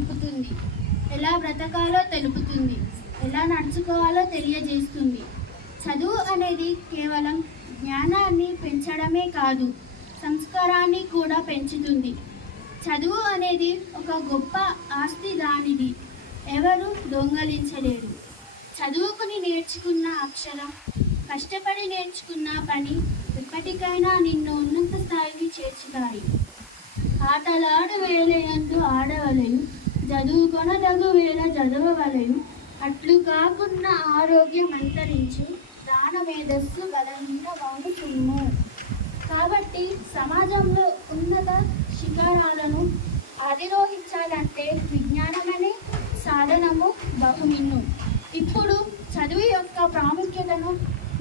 తెలుపుతుంది, ఎలా బ్రతకాలో తెలుపుతుంది, ఎలా నడుచుకోవాలో తెలియజేస్తుంది. చదువు అనేది కేవలం జ్ఞానాన్ని పెంచడమే కాదు, సంస్కారాన్ని కూడా పెంచుతుంది. చదువు అనేది ఒక గొప్ప ఆస్తి, దానిది ఎవరు దొంగలించలేరు. చదువుకుని నేర్చుకున్న అక్షరం, కష్టపడి నేర్చుకున్న పని ఎప్పటికైనా నిన్ను ఉన్నత స్థాయికి చేర్చుతాయి. ఆటలాడు వేలయందు ఆడవలెను, చదువుకొనదగు వేళ చదవవలెను, అట్లు కాకుండా ఆరోగ్యం అంతరించు, దాన మేధస్సు బలహీన వాడుతున్ను. కాబట్టి సమాజంలో ఉన్నత శిఖరాలను అధిరోహించాలంటే విజ్ఞానమనే సాధనము బహుమిన్ను. ఇప్పుడు చదువు యొక్క ప్రాముఖ్యతను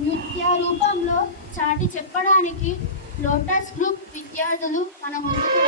నృత్య రూపంలో చాటి చెప్పడానికి లోటస్ గ్రూప్ విద్యార్థులు మన ముందుకు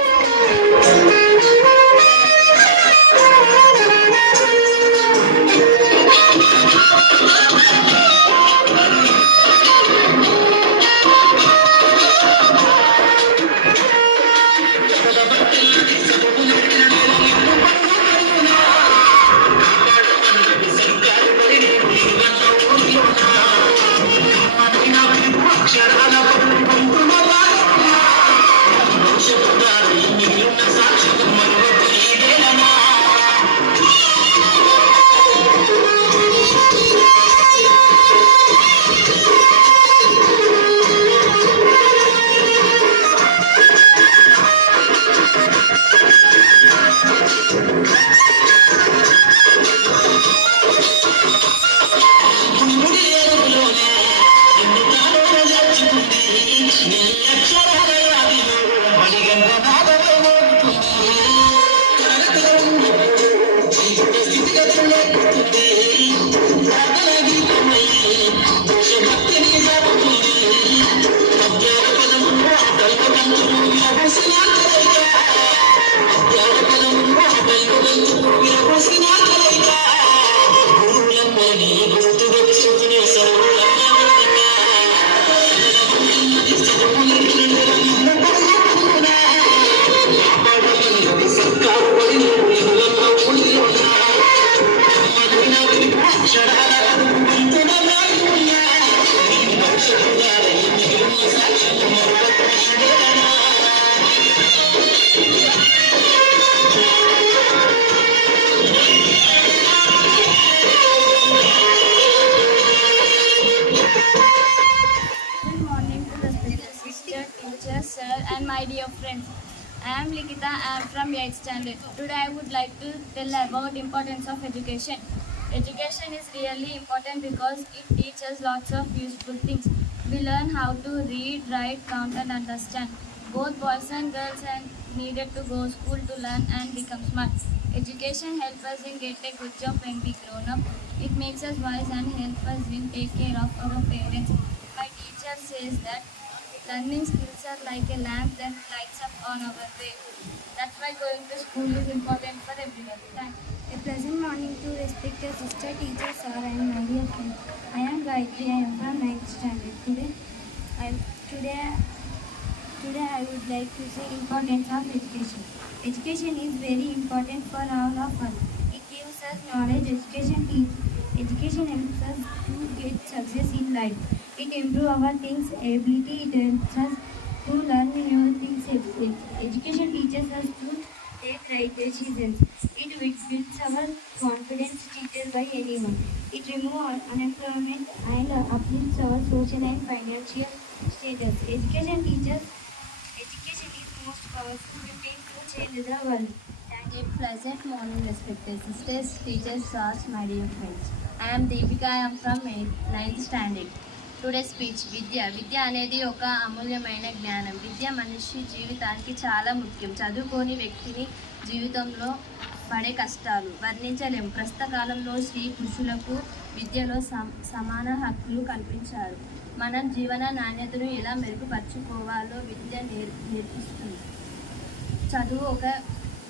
and my dear friends. I am Likita. I am from 8th standard. Today I would like to tell about importance of education. Education is really important because it teaches lots of useful things. We learn how to read, write, count and understand. Both boys and girls are needed to go to school to learn and become smart. Education helps us in get a good job when we grown up. It makes us wise and helps us in take care of our parents. My teacher says that learning skills are like a lamp that lights up on our way. That's why going to school is important for everyone. Thanks. A pleasant morning to respected sister, teacher, sir and my dear friends. I am Gayatri. I am from 9th standard. Today I would like to say importance of education. Education is very important for all of us. It gives us knowledge. Education helps us to get success in life. It improves our things ability. It helps us to learn new things. Education teaches us to take right decisions. It builds our confidence treated by anyone. It removes unemployment and uplifts our social and financial status. Education is most powerful thing to change the world. A pleasant morning, respected sisters, teachers, sirs, my dear friends. I am Deepika. I am from 9th standard. Today speech. విద్య అనేది ఒక అమూల్యమైన జ్ఞానం. విద్య మనిషి జీవితానికి చాలా ముఖ్యం. చదువుకోని వ్యక్తిని జీవితంలో పడే కష్టాలు వర్ణించలేము. ప్రస్తుత కాలంలో స్త్రీ పురుషులకు విద్యలో సమాన హక్కులు కల్పించారు. మనం జీవన నాణ్యతను ఎలా మెరుగుపరుచుకోవాలో విద్య నేర్పిస్తుంది. చదువు ఒక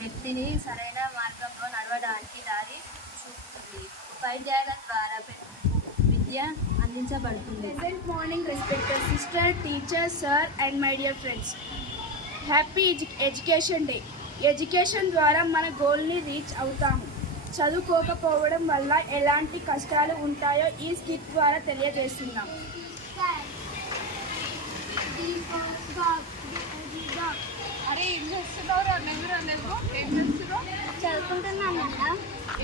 వ్యక్తిని సరైన మార్గంలో నడవడానికి దారి చూపుతుంది. ఉపాధ్యాయుల ద్వారా విద్య అందించబడుతుంది. Pleasant morning, respected sister, teacher, sir and my dear friends. Happy Education Day. Education ద్వారా మన గోల్ని రీచ్ అవుతాము. చదువుకోకపోవడం వల్ల ఎలాంటి కష్టాలు ఉంటాయో ఈ స్కిట్ ద్వారా తెలియజేస్తున్నాం. అరే ఏం చేస్తున్నావురా? నువ్వు ఏం చేస్తున్నావు? చదువుకుంటున్నాను.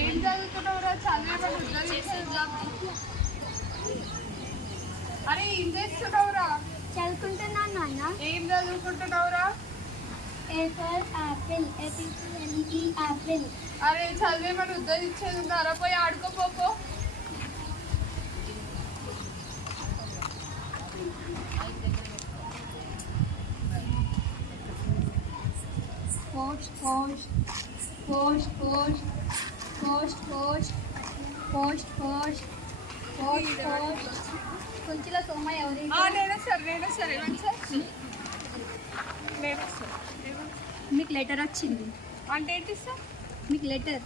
ఏం చదువుతున్నావురా? చదివేమని ఉద్యోగం. అరే ఏం చేస్తున్నావురా? చదువుకుంటున్నాను నాన్న. ఏం చదువుకుంటున్నావురా? A for apple, A for apple. అరే చదివేమని ఉద్యోగించేది ఉన్నారా? పోయి ఆడుకోపో. కొంచెంలో సోమ ఎవరి నేనే సార్ ఏమని సార్ మీకు లెటర్ వచ్చింది. అంటే ఏంటి సార్? మీకు లెటర్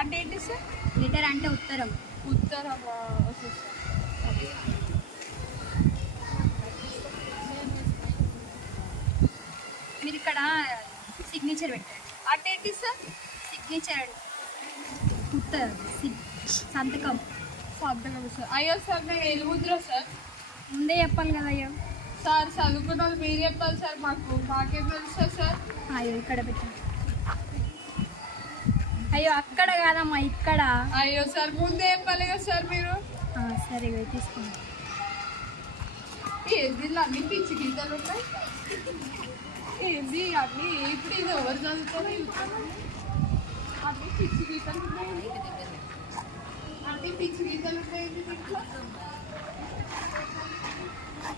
అంటే ఏంటి సార్? లెటర్ అంటే ఉత్తరం. ఉత్తరమా? మీరు ఇక్కడ సిగ్నేచర్ పెట్టండి. అంటే ఏంటి సార్? సిగ్నేచర్ ఉత్తరం సంతకం. సంతకం సార్. అయ్యో సార్ నేను ఎలుగుద్రా సార్. ముందే చెప్పాలి కదా అయ్యో. సార్ చదువుకున్న వాళ్ళు మీరు చెప్పాలి సార్. మాకేం తెలుసా సార్? అయ్యో ఇక్కడ పెట్టండి. అయ్యో అక్కడ కాదమ్మా ఇక్కడ. అయ్యో సార్ ముందే చెప్పాలి కదా సార్ మీరు. సరే తీసుకోండి. ఏంది అన్ని పిచ్చి గీతలు ఉంటాయి? ఏంది అన్ని? ఇప్పుడు ఇది ఎవరు చదువుతారో అన్ని పిచ్చి గీతలు ఉన్నాయి. అన్ని పిచ్చి గీతలు ఉన్నాయి దీంట్లో.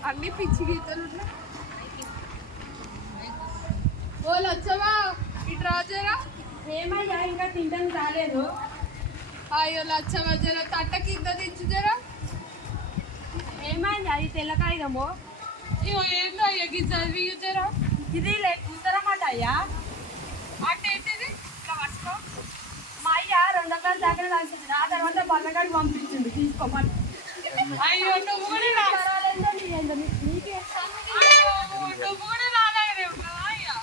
అన్ని పిచ్చి గీతలు ఉన్నాయి. ఓ లచ్చవా ఇటు రాజరా. ఏమయ్యా ఇంకా తింటాం రాలేదు? అయ్యో లచ్చవా జర తట్ట కింద దించు జరా. ఏమైంది? అది తెల్లకాయదమ్మో. అయ్యో ఏందో అయ్యా గిది చదివి జరా. ఇది ఉత్తరమాట అయ్యా. అంటే ఏంటిది? ఇట్లా పట్టుకో. మా అయ్య 2 రకాల దాకా రాసింది. ఆ తర్వాత బల్లగాడికి పంపించింది. తీసుకోమని. అయ్యో నువ్వు కూడా నీకే నువ్వు కూడా రాలేదే ఉన్నావా అయ్యా?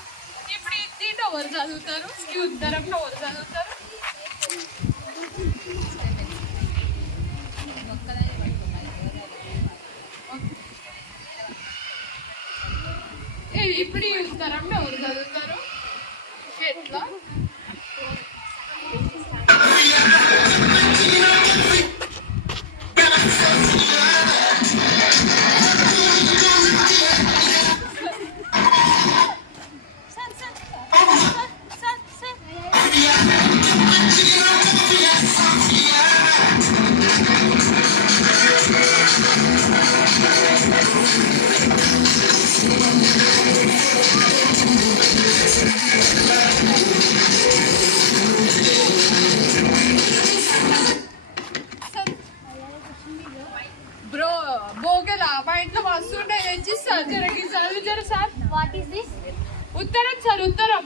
ఇప్పుడు ఇది ఎవరు చదువుతారు? ఈ ఉత్తరంలో ఎవరు చదువుతారు? ఇప్పుడు ఈ ఉత్తరంలో ఎవరు చదువుతారు? ఎట్లా? బ్రో బోగలా మా ఇంట్లో వస్తుంటే తెచ్చిస్తారు. జరగి చదువు జర సార్. What is this? ఉత్తరం సార్. ఉత్తరం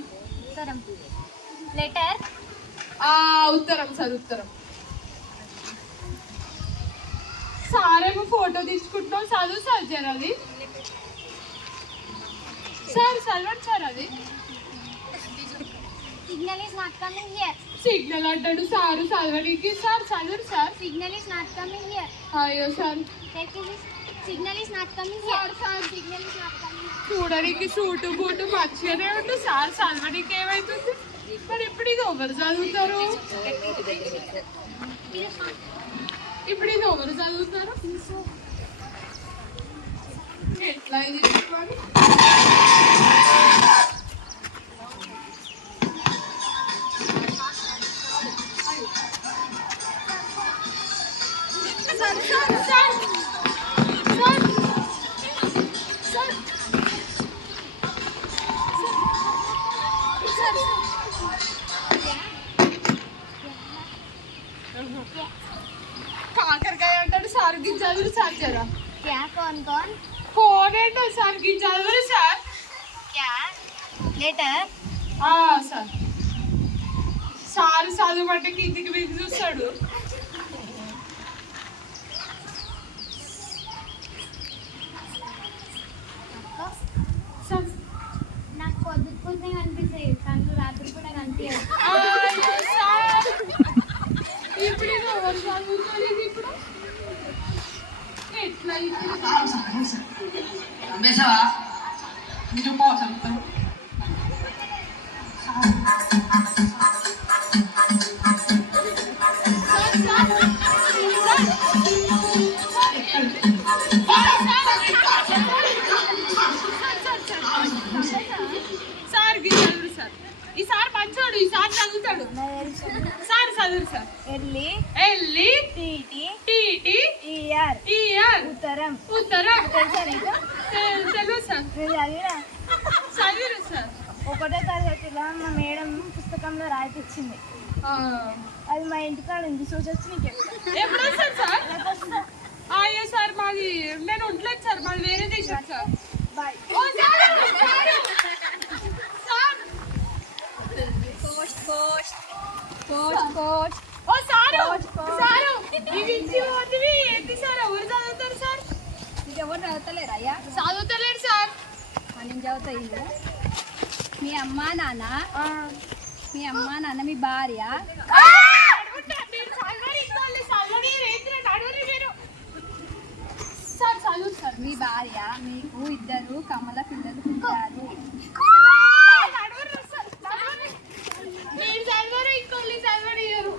లెటర్. ఉత్తరం సార్. ఉత్తరం సారేమో ఫోటో తీసుకుంటున్నాం. చదువు సార్ జర అది. సార్ చదవండి సార్ అది. Signal is not coming here. Signal అంటాడు సారు చదవడానికి. సార్ చదువు sir. Signal is not coming here. అయ్యో sir Take this. Signal is not coming here. Sir Signal is not coming here. చూడడానికి suit boot మంచిగానే ఉంటుంది sir. చదవడానికి ఏమవుతుంది మరి? ఇప్పుడు ఇది ఎవరు చదువుతారు? ఇప్పుడు ఇది ఎవరు చదువుతారు? ఎట్లా ఇది చెప్పాలి? Sir sir sir sir sir కాకరకాయ అంటాడు సార్. గిది చదువు సార్ జరా. क्या कौन? ఫోన్ ఏంటో సార్. గిది చదువు సార్. क्या? Letter. సార్ సార్ చదువు అంటే కిందికి మీకు చూస్తాడు. నాకు పొద్దుకునే అనిపిస్తాయి కళ్ళు రాత్రి కూడా Video pause అవుతుంది. సార్ చదువు సార్ ఈసారి మంచోడు ఈసారి చదువుతాడు సార్ చదువు సార్ ఎల్లి ఎల్లి టీటీ టీటీ ఈఆర్ ఈఆర్ ఉత్తరం ఉత్తరం తెలుసా నీకు? తెలుగు సార్ నువ్వు చదివినా? చదివారు సార్ ఒకటో తరగతిలో మా మేడం పుస్తకంలో రాయిపించింది. అది మా ఇంటికాడ ఉంది, చూసొచ్చి నీకు చెప్తా. ఎప్పుడు వస్తారు సార్ అయ్యో సార్ మాది నేను ఉండలేదు సార్ మాది వేరే దేశం సార్ బాయ్. ఓ సార్ సార్ ఓ సారు సారు ఇది ఇచ్చి పోతుంది ఏంటి సార్ ఎవరు చదువుతారు సార్ నీకు ఎవరు చదువుతలేరు అయ్యా? చదువుతలేరు సార్ నేను చదువుతా ఇల్లు. మీ అమ్మ నాన్న మీ భార్య సార్ చదువు సార్ మీ భార్య మీకు ఇద్దరు కమల పిల్లలు పుట్టారు. నేను చదవరు ఇంకోళ్ళు చదవనియరు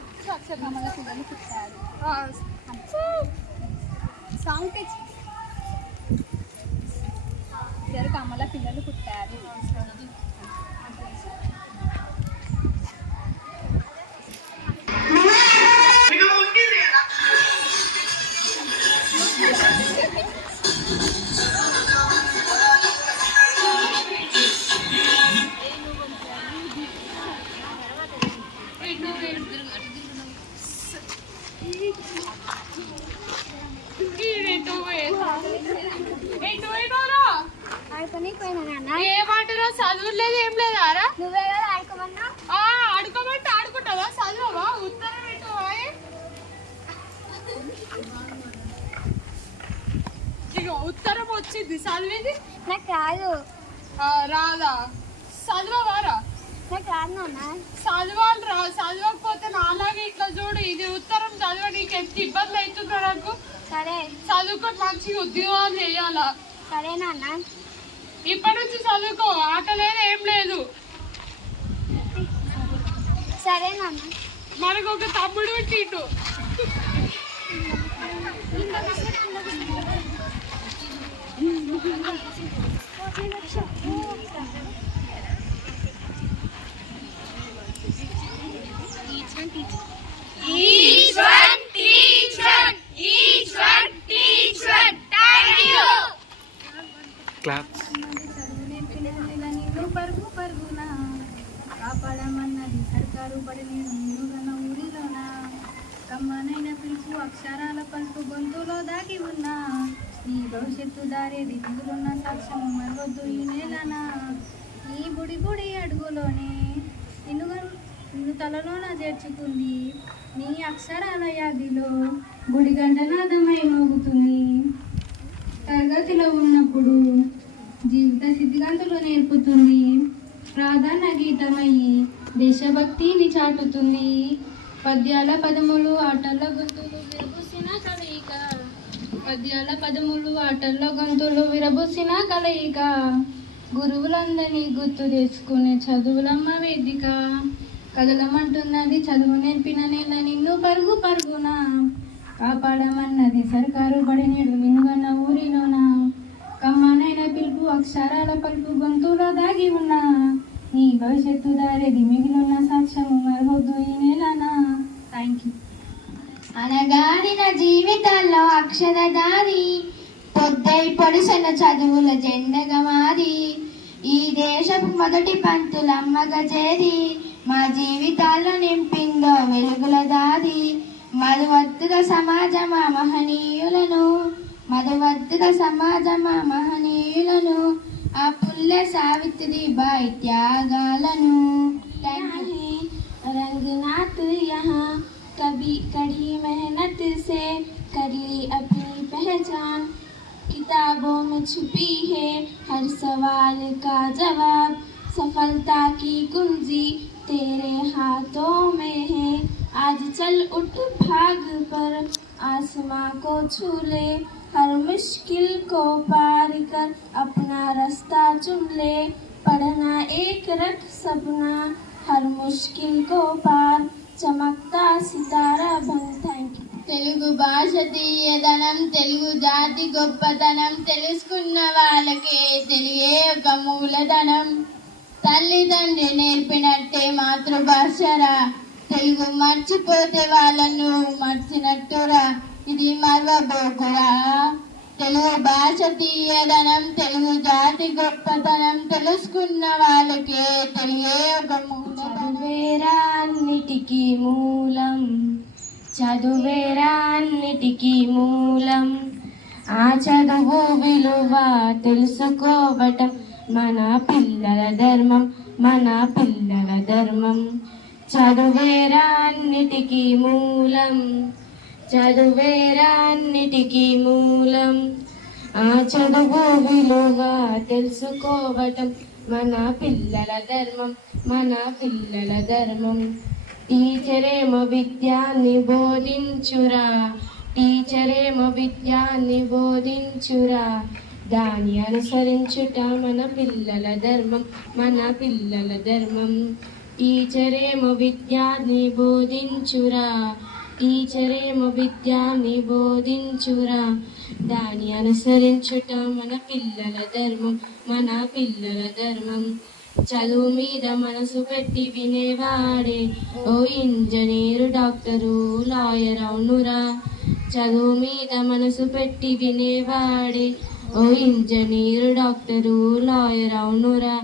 కమల పిల్లలు పుట్టారు. సాంగ్ తెచ్చి ఇద్దరు కమల పిల్లలు పుట్టారు. ఏమంటారో చదువులేదు ఏం లేదారా నువ్వే కదా ఆడుకోమన్నా? ఆడుకోమంటే ఆడుకుంటావా చదువవా ఉత్తరం పెట్టవా ఇక ఉత్తరం వచ్చింది చదివేది నాకు కాదు, రాదా చదవవారా నాకు కాదు నాన్న. చదవాలి రా చదవకపోతే నాలాగే ఇట్లా చూడు ఇది ఉత్తరం చదివ నీకు ఎంత ఇబ్బంది అవుతుందో నాకు సరే చదువుకొని మంచిగా ఉద్యోగాలు చేయాలా సరే నాన్న. ఇప్పటి నుంచి చదువుకో ఆట లేదు ఏం లేదు సరే నాన్న. మనకు ఒక తమ్ముడు పుట్టిండు పరుగు పరుగున కాపాడమన్నది సర్కారు బడిని నిన్నుగన ఊరిలోన కమ్మనైన పిలుపు అక్షరాల పలుపు గొంతులో దాగి ఉన్నా నీ భవిష్యత్తు దారేది దిగులున్న సాక్ష్యం మరవద్దు ఈ నేలన ఈ బుడి బుడి అడుగులోనే నిన్ను తలలోన చేర్చుకుంది నీ అక్షరాల యాదిలో గుడి గంటనాదమై మోగుతుంది తరగతిలో ఉన్నప్పుడు జీవిత సిద్ధిగంతులు నేర్పుతుంది ప్రాధాన్య గీతమయ్యి దేశభక్తిని చాటుతుంది పద్యాల పదములు ఆటల్లో గొంతులు విరబూసిన కలయిక పద్యాల పదములు ఆటల్లో గొంతులు విరబూసిన కలయిక గురువులందరినీ గుర్తు తెచ్చుకునే చదువులమ్మ వేదిక కదలమంటున్నది చదువు నేర్పిన నేల నిన్ను పరుగు పరుగున కాపాడమన్నది సర్కారు బడి నేడు మినుగన్న ఊరిలోన కమ్మనైన పిలుపు అక్షరాల పలుపు గొంతులో దాగి ఉన్నా నీ భవిష్యత్తు దారేది మిగిలిన సాక్ష్యము మరవద్దు ఈ నేలనా. Thank you. అనగారిన జీవితాల్లో అక్షరదారి పొద్దై పొడిసిన చదువుల జెండగా మారి ఈ దేశపు మొదటి పంతులమ్మగా చేరి మా జీవితాల్లో నింపిందో వెలుగుల దారి మధువర్తుల సమాజమా మహనీయులను మధువర్తుల సమాజమా మహనీయులను ఆ పుల్లె సావిత్రిబాయి త్యాగాలను रंगनाथ यहाँ कभी कड़ी मेहनत से कर ली अपनी पहचान किताबों में छुपी है हर सवाल का जवाब सफलता की कुंजी तेरे हाथों में है आज चल उठ भाग पर आसमां को छू ले हर मुश्किल को पार कर अपना रास्ता चुन ले, पढ़ना एक रख सपना, हर मुश्किल को पार चमकता सितारा बन। Thank you. తెలుగు భాష తీయదనం, తెలుగు జాతి గొప్పతనం, తెలుసుకున్న వాళ్ళకే తెలియే ఒక మూలధనం. తల్లిదండ్రి నేర్పినట్టే మాతృభాషరా, తెలుగు మర్చిపోతే వాళ్ళను మర్చినట్టురా, ఇది మర్వబోకురా. తెలుగు భాష తీయదనం, తెలుగు జాతి గొప్పతనం, తెలుసుకున్న వాళ్ళకే తెలియే ఒక మూలధనం. చదువేరా అన్నిటికీ మూలం, చదువేరా అన్నిటికీ మూలం, ఆ చదువు విలువ తెలుసుకోవటం మన పిల్లల ధర్మం, మన పిల్లల ధర్మం. చదువేరా అన్నిటికీ మూలం, చదువేరా అన్నిటికీ మూలం, ఆ చదువు విలువ తెలుసుకోవటం మన పిల్లల ధర్మం, మన పిల్లల ధర్మం. టీచరేమో విద్యాన్ని బోధించురా, టీచరేమో విద్యాన్ని బోధించురా, దాని అనుసరించుట మన పిల్లల ధర్మం, మన పిల్లల ధర్మం. టీచరేమో విద్యాన్ని బోధించురా, టీచరేమో విద్యాన్ని బోధించురా, దాని అనుసరించుట మన పిల్లల ధర్మం, మన పిల్లల ధర్మం. చదువు మీద మనసు పెట్టి వినేవాడే ఓ ఇంజనీరు, డాక్టరు, లాయర్ అవునురా. చదువు మీద మనసు పెట్టి వినేవాడే ఓ ఇంజనీరు, డాక్టరు, లాయర్ అవునురా.